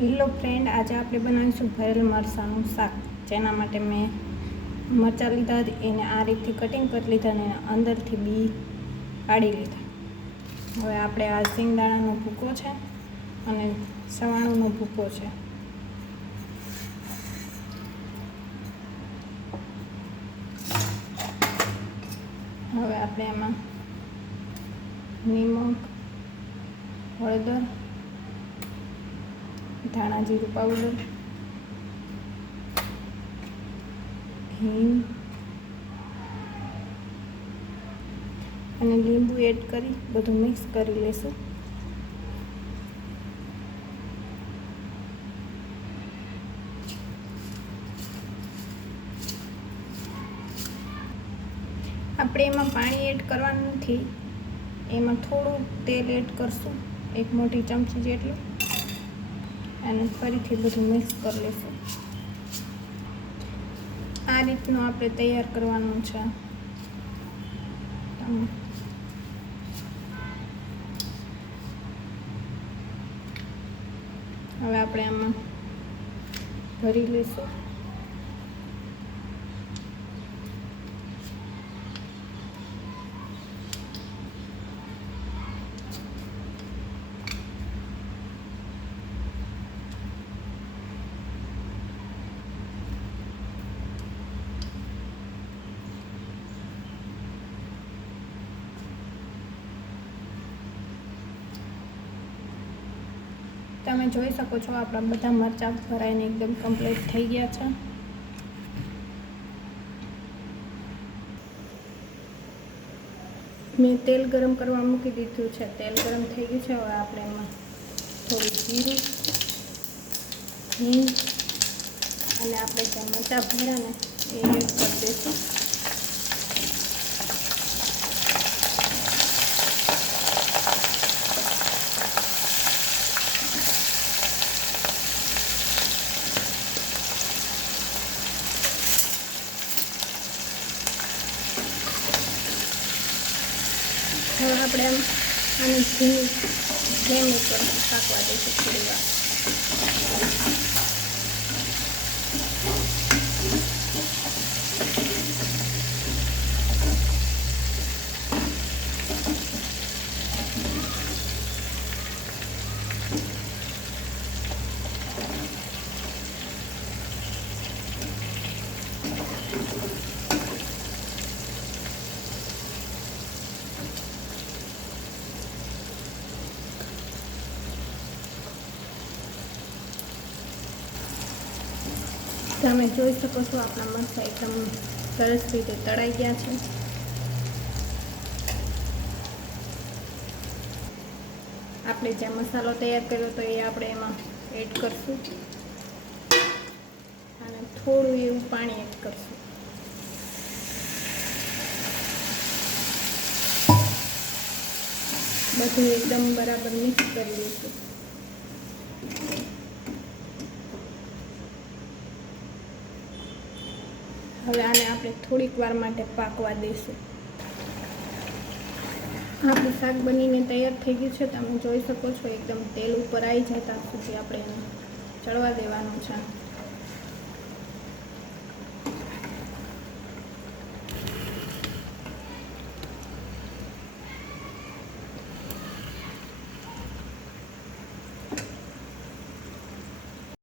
Hello friend, આજે આપણે બનાવીશું ભરેલ મરચાંનું શાક. જેના માટે મેં મરચાં લીધા એને આ રીતથી કટિંગ કરી લીધા અને અંદરથી બી કાઢી લીધા. હવે આપણે આ સિંગદાણાનો ભૂકો છે અને સવાણુંનો ભૂકો છે. હવે આપણે એમાં નિમક, હળદર ધાણા જીરું પાવડર હિંગ, અને લીંબુ એડ કરી, બધું મિક્સ કરી લેશું. આપણે એમાં પાણી એડ કરવાનું નથી, એમાં થોડું તેલ એડ કરશું, એક મોટી ચમચી જેટલું. અને ફરીથી બધું મિક્સ કરી લઈશું આ રીતનું આપણે તૈયાર કરવાનું છે. હવે આપણે આમાં ભરી લઈશું તમે જોઈ શકો છો, આપણા બધા મરચાં ભરાઈને એકદમ કમ્પ્લીટ થઈ ગયા છે. મેં તેલ ગરમ કરવા મૂકી દીધું છે, તેલ ગરમ થઈ ગયું છે, હવે આપણે એમાં થોડું જીરું, હિંગ, અને આપણે જે મરચાં ભર્યા ને એ એડ કરી દઈશું. હવે આપણે આમ આને ધીમી ફ્લેમ ઉપર પાકવા દઈશું થોડી વાર. તમે જોઈ શકો છો, આપણા મરચાં એકદમ સરસ રીતે તળાઈ ગયા છે. આપણે જે મસાલો તૈયાર કર્યો તો એ આપણે એમાં એડ કરશું. અને થોડું એવું પાણી એડ કરશું. બધું એકદમ બરાબર મિક્સ કરી દઈશું હવે આને આપણે થોડીક વાર માટે પાકવા દઈશું. આપણું શાક બનીને તૈયાર થઈ ગયું છે, તમે જોઈ શકો છો, એકદમ તેલ ઉપર આવી જતા સુધી આપણે ચડવા દેવાનું છે.